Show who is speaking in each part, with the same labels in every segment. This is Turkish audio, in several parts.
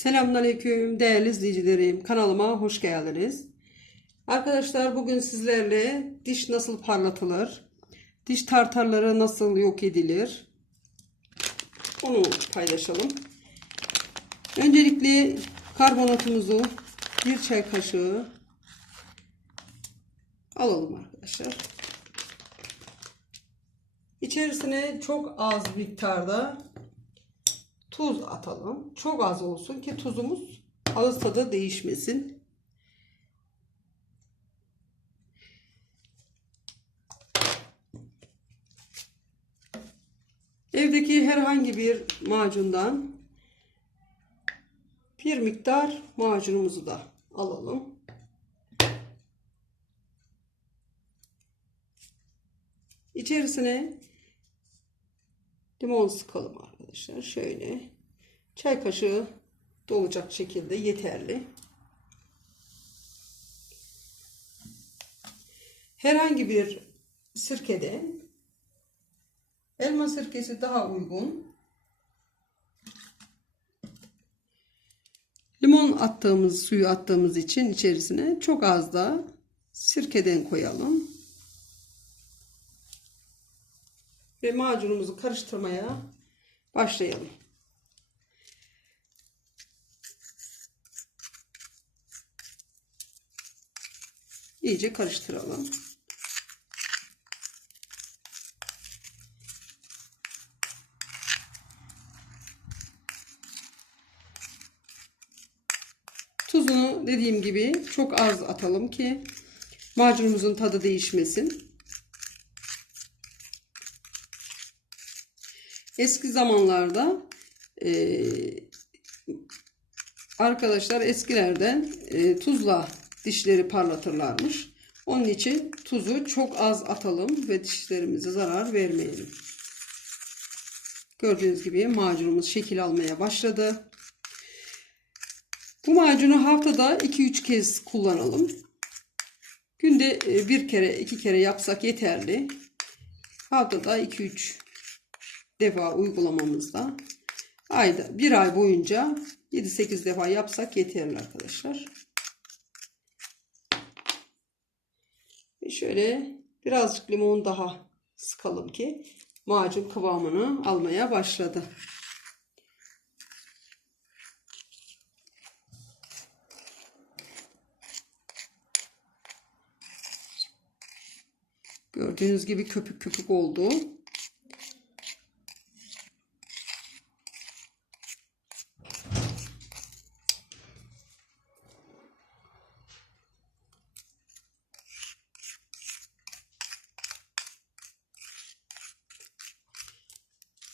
Speaker 1: Selamünaleyküm değerli izleyicilerim. Kanalıma hoş geldiniz. Arkadaşlar bugün sizlerle diş nasıl parlatılır? Diş tartarları nasıl yok edilir? Onu paylaşalım. Öncelikle karbonatımızı bir çay kaşığı alalım arkadaşlar. İçerisine çok az miktarda tuz atalım. Çok az olsun ki tuzumuz ağız tadı değişmesin. Evdeki herhangi bir macundan bir miktar macunumuzu da alalım. İçerisine limon sıkalım arkadaşlar. Şöyle çay kaşığı dolacak şekilde yeterli. Herhangi bir sirkede elma sirkesi daha uygun. Limon attığımız suyu attığımız için içerisine çok az da sirkeden koyalım. Ve macunumuzu karıştırmaya başlayalım. İyice karıştıralım. Tuzunu dediğim gibi çok az atalım ki macunumuzun tadı değişmesin. Eski zamanlarda e, arkadaşlar eskilerden e, tuzla dişleri parlatırlarmış. Onun için tuzu çok az atalım ve dişlerimize zarar vermeyelim. Gördüğünüz gibi macunumuz şekil almaya başladı. Bu macunu haftada 2-3 kez kullanalım. Günde e, bir kere iki kere yapsak yeterli. Haftada 2-3 defa uygulamamızda ayda bir ay boyunca 7-8 defa yapsak yeterli arkadaşlar. Ve şöyle birazcık limon daha sıkalım ki macun kıvamını almaya başladı. Gördüğünüz gibi köpük köpük oldu.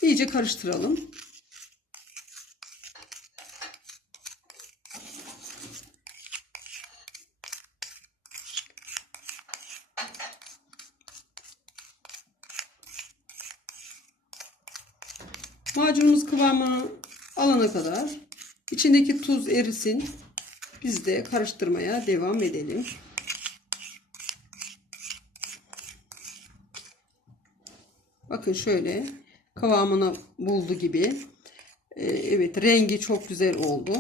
Speaker 1: İyice karıştıralım. Macunumuz kıvamını alana kadar içindeki tuz erisin. Biz de karıştırmaya devam edelim. Bakın şöyle kıvamını buldu gibi. Ee, evet rengi çok güzel oldu.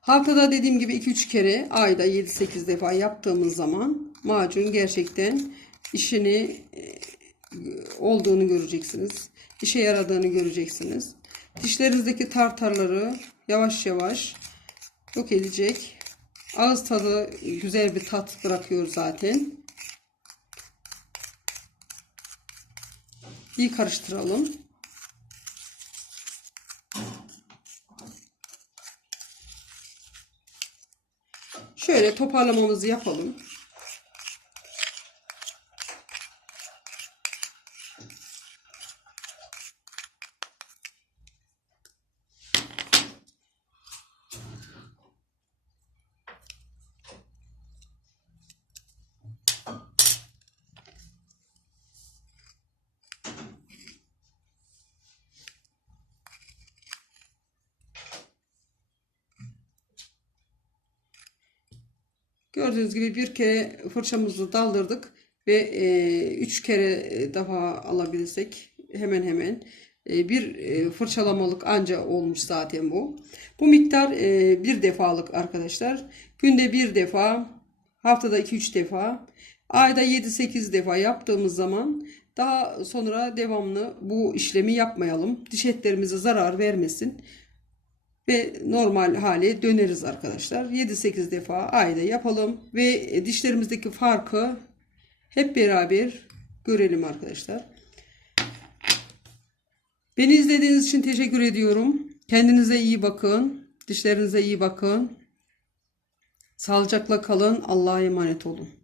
Speaker 1: Haftada dediğim gibi 2-3 kere ayda 7-8 defa yaptığımız zaman macun gerçekten işini e, olduğunu göreceksiniz. İşe yaradığını göreceksiniz. Dişlerinizdeki tartarları yavaş yavaş yok edecek. Ağız tadı güzel bir tat bırakıyor zaten. İyi karıştıralım. Şöyle toparlamamızı yapalım. Gördüğünüz gibi bir kere fırçamızı daldırdık ve e, üç kere daha alabilirsek hemen hemen E, bir e, fırçalamalık anca olmuş zaten bu. Bu miktar e, bir defalık arkadaşlar. Günde bir defa, haftada 2-3 defa, ayda 7-8 defa yaptığımız zaman daha sonra devamlı bu işlemi yapmayalım. Diş etlerimize zarar vermesin ve normal hale döneriz arkadaşlar. 7-8 defa ayda yapalım ve dişlerimizdeki farkı hep beraber görelim arkadaşlar. Beni izlediğiniz için teşekkür ediyorum. Kendinize iyi bakın. Dişlerinize iyi bakın. Sağlıcakla kalın. Allah'a emanet olun.